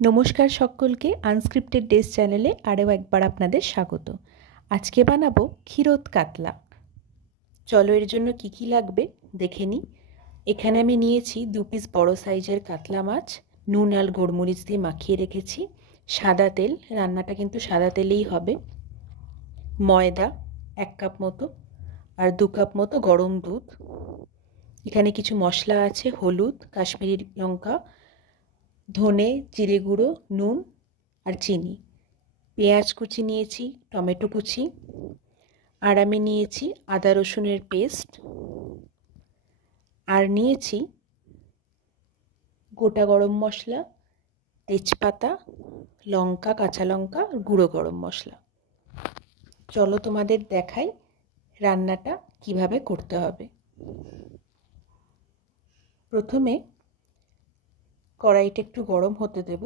নমস্কার সকলকে unscripted days চ্যানেলে আরও একবার আপনাদের স্বাগত। আজকে বানাবো ক্ষীরোদ কাতলা। চলো এর জন্য কি কি লাগবে দেখে নিই। এখানে আমি নিয়েছি 2 পিস বড় সাইজের কাতলা মাছ, নুন আর গোলমরিচ দিয়ে মাখিয়ে রেখেছি। সাদা তেল, রান্নাটা কিন্তু সাদা তেলেই হবে। ময়দা 1 কাপ মতো, আর 2 কাপ মতো গরম দুধ। এখানে কিছু মশলা আছে, হলুদ, কাশ্মীরি লঙ্কা, ধনে, জিরে গুঁড়ো, নুন আর চিনি। পেঁয়াজ কুচি নিয়েছি, টমেটো কুচি, আর আমি নিয়েছি আদা রসুনের পেস্ট, আর নিয়েছি গোটা গরম মশলা, তেজপাতা, লঙ্কা, কাঁচা লঙ্কা, গুঁড়ো গরম মশলা। চলো তোমাদের দেখাই রান্নাটা কিভাবে করতে হবে। প্রথমে কড়াইটা একটু গরম হতে দেব।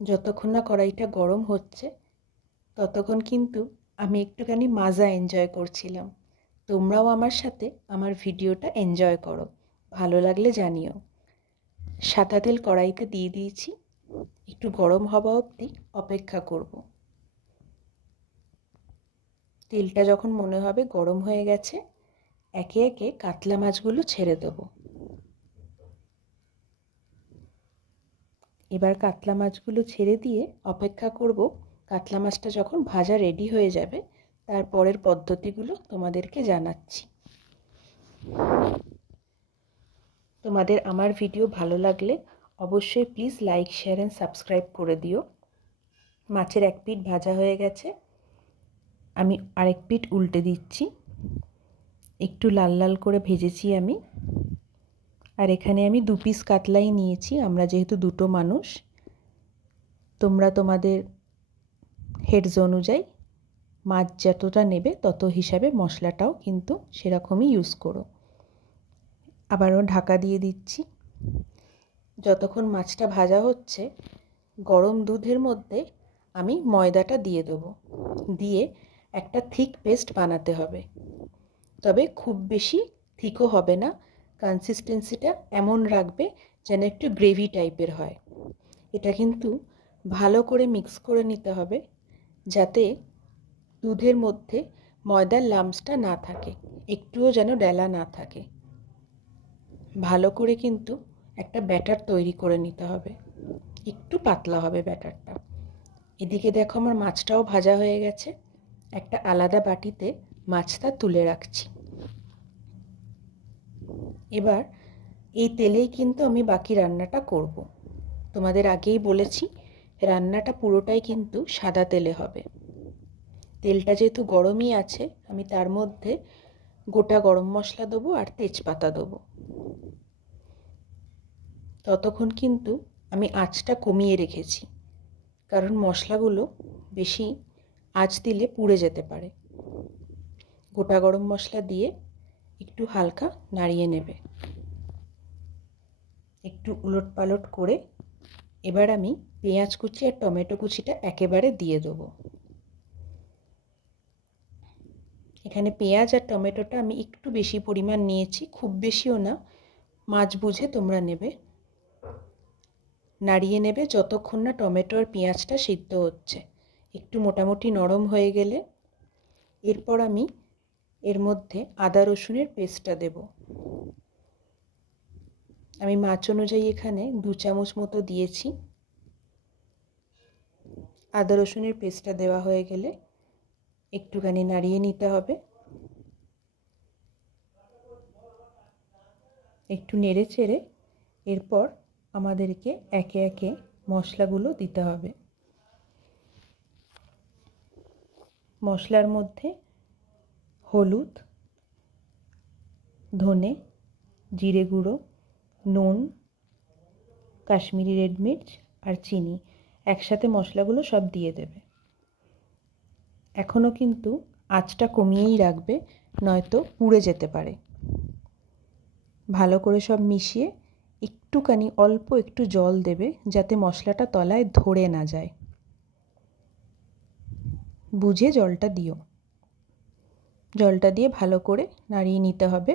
যতক্ষণ না কড়াইটা গরম হচ্ছে ততক্ষণ কিন্তু আমি একটুখানি মাজা এনজয় করছিলাম। তোমরাও আমার সাথে আমার ভিডিওটা এনজয় করো, ভালো লাগলে জানিও। সাদা তেল কড়াইতে দিয়ে দিয়েছি, একটু গরম হওয়া অবধি অপেক্ষা করব। তেলটা যখন মনে হবে গরম হয়ে গেছে, একে একে কাতলা মাছগুলো ছেড়ে দেবো। এবার কাতলা মাছগুলো ছেড়ে দিয়ে অপেক্ষা করব কাতলা মাছটা যখন ভাজা রেডি হয়ে যাবে। তারপরের পদ্ধতিগুলো তোমাদেরকে জানাচ্ছি। তোমাদের আমার ভিডিও ভালো লাগলে অবশ্যই please like, share and subscribe করে দিও। মাছের এক পিঠ ভাজা হয়ে গেছে, আমি আরেক পিঠ উল্টে দিচ্ছি। একটু লাল লাল করে ভেজেছি আমি। আর এখানে আমি 2 পিস কাতলাই নিয়েছি, আমরা যেহেতু দুটো মানুষ। তোমরা তোমাদের হেডস অনুযায়ী মাছ যতটা নেবে তত হিসাবে মশলাটাও কিন্তু সেরকমই ইউজ করো। আবারও ঢাকা দিয়ে দিচ্ছি। যতক্ষণ মাছটা ভাজা হচ্ছে, গরম দুধের মধ্যে আমি ময়দাটা দিয়ে দেবো। দিয়ে একটা থিক পেস্ট বানাতে হবে, তবে খুব বেশি থিকও হবে না। কনসিস্টেন্সিটা এমন রাখবে যেন একটু গ্রেভি টাইপের হয়। এটা কিন্তু ভালো করে মিক্স করে নিতে হবে যাতে দুধের মধ্যে ময়দার লাম্পসটা না থাকে, একটুও যেন ডেলা না থাকে। ভালো করে কিন্তু একটা ব্যাটার তৈরি করে নিতে হবে, একটু পাতলা হবে ব্যাটারটা। এদিকে দেখো আমার মাছটাও ভাজা হয়ে গেছে। একটা আলাদা বাটিতে মাছটা তুলে রাখছি। এবার এই তেলেই কিন্তু আমি বাকি রান্নাটা করব। তোমাদের আগেই বলেছি রান্নাটা পুরোটাই কিন্তু সাদা তেলে হবে। তেলটা যেহেতু গরমই আছে, আমি তার মধ্যে গোটা গরম মশলা দেবো আর তেজপাতা দেবো। ততক্ষণ কিন্তু আমি আঁচটা কমিয়ে রেখেছি, কারণ মশলাগুলো বেশি আঁচ দিলে পুড়ে যেতে পারে। গোটা গরম মশলা দিয়ে একটু হালকা নাড়িয়ে নেবে। একটু উলট পালট করে এবার আমি পেঁয়াজ কুচি আর টমেটো কুচিটা একেবারে দিয়ে দেবো। এখানে পেঁয়াজ আর টমেটোটা আমি একটু বেশি পরিমাণ নিয়েছি, খুব বেশিও না, মাছ বুঝে তোমরা নেবে। নাড়িয়ে নেবে যতক্ষণ না টমেটো আর পেঁয়াজটা সিদ্ধ হচ্ছে। একটু মোটামুটি নরম হয়ে গেলে এরপর আমি এর মধ্যে আদা রসুনের পেস্টটা দেব। আমি মাছ অনুযায়ী এখানে 2 চামচ মতো দিয়েছি। আদা রসুনের পেস্টটা দেওয়া হয়ে গেলে একটুখানি নাড়িয়ে নিতে হবে। একটু নেড়ে চেড়ে এরপর আমাদেরকে একে একে মশলাগুলো দিতে হবে। মশলার মধ্যে হলুদ, ধনে, জিরে গুঁড়ো, নুন, কাশ্মীরি রেড মির্চ আর চিনি একসাথে মশলাগুলো সব দিয়ে দেবে। এখনও কিন্তু আঁচটা কমিয়েই রাখবে, নয়তো পুড়ে যেতে পারে। ভালো করে সব মিশিয়ে একটুখানি অল্প একটু জল দেবে যাতে মশলাটা তলায় ধরে না যায়। বুঝে জলটা দিও। জলটা দিয়ে ভালো করে নাড়িয়ে নিতে হবে।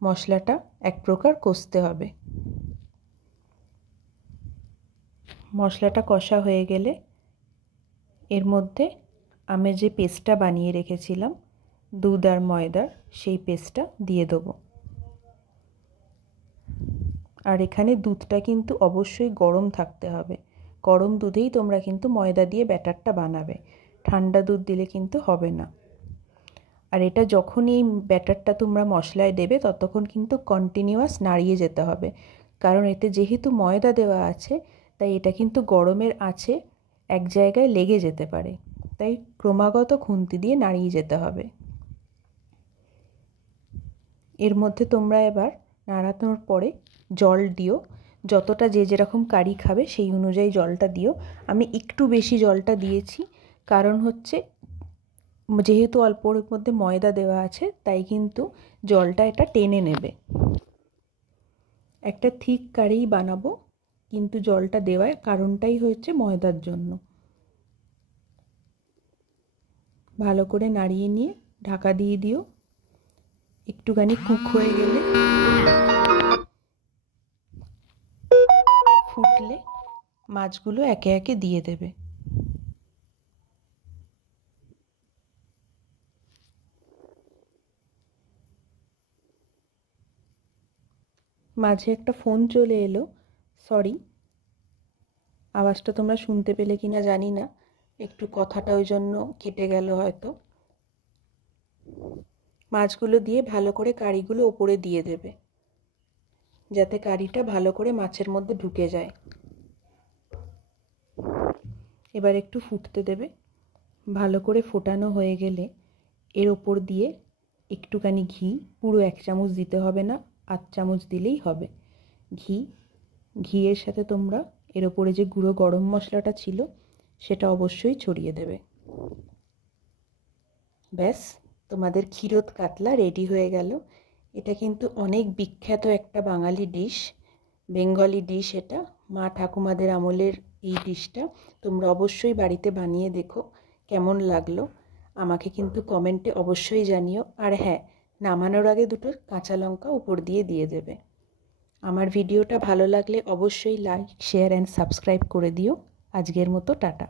মশলাটা এক প্রকার কষতে হবে। মশলাটা কষা হয়ে গেলে এর মধ্যে আমি যে পেস্টটা বানিয়ে রেখেছিলাম দুধ আর ময়দার, সেই পেস্টটা দিয়ে দেবো। আর এখানে দুধটা কিন্তু অবশ্যই গরম থাকতে হবে। গরম দুধেই তোমরা কিন্তু ময়দা দিয়ে ব্যাটারটা বানাবে, ঠান্ডা দুধ দিলে কিন্তু হবে না। আর এটা যখনই এই ব্যাটারটা তোমরা মশলায় দেবে ততক্ষণ কিন্তু কন্টিনিউয়াস নাড়িয়ে যেতে হবে, কারণ এতে যেহেতু ময়দা দেওয়া আছে তাই এটা কিন্তু গরমের আঁচে এক জায়গায় লেগে যেতে পারে, তাই ক্রমাগত খুন্তি দিয়ে নাড়িয়ে যেতে হবে। এর মধ্যে তোমরা এবার নাড়ানোর পরে জল দিও, যতটা যে যেরকম কারি খাবে সেই অনুযায়ী জলটা দিও। আমি একটু বেশি জলটা দিয়েছি, কারণ হচ্ছে যেহেতু অল্পর মধ্যে ময়দা দেওয়া আছে তাই কিন্তু জলটা এটা টেনে নেবে। একটা থিক কারি বানাবো, কিন্তু জলটা দেওয়ার কারণটাই হচ্ছে ময়দার জন্য। ভালো করে নাড়িয়ে নিয়ে ঢাকা দিয়ে দিও। একটুখানি কুক হয়ে গেলে, ফুটলে মাছগুলো একে একে দিয়ে দেবে। মাঝে একটা ফোন চলে এলো, সরি, আওয়াজটা তোমরা শুনতে পেলে কিনা জানি না, একটু কথাটা ওই জন্য কেটে গেল হয়তো। মাছগুলো দিয়ে ভালো করে কারিগুলো ওপরে দিয়ে দেবে, যাতে কারিটা ভালো করে মাছের মধ্যে ঢুকে যায়। এবার একটু ফুটতে দেবে। ভালো করে ফোটানো হয়ে গেলে এর ওপর দিয়ে একটুখানি ঘি, পুরো 1 চামচ দিতে হবে না, 8 চামচ দিলেই হবে ঘিয়ের সাথে তোমরা এর ওপরে যে গুঁড়ো গরম মশলাটা ছিল সেটা অবশ্যই ছড়িয়ে দেবে। ব্যাস, তোমাদের ক্ষীরোদ কাতলা রেডি হয়ে গেল। এটা কিন্তু অনেক বিখ্যাত একটা বাঙালি ডিশ, বেঙ্গলি ডিশ। এটা মা ঠাকুমাদের আমলের এই ডিশটা তোমরা অবশ্যই বাড়িতে বানিয়ে দেখো কেমন লাগলো। আমাকে কিন্তু কমেন্টে অবশ্যই জানিও। আর হ্যাঁ, নামানোর আগে 2টো কাঁচা লঙ্কা উপর দিয়ে দেবে। আমার ভিডিওটা ভালো লাগলে অবশ্যই লাইক, শেয়ার অ্যান্ড সাবস্ক্রাইব করে দিও। আজকের মতো টাটা।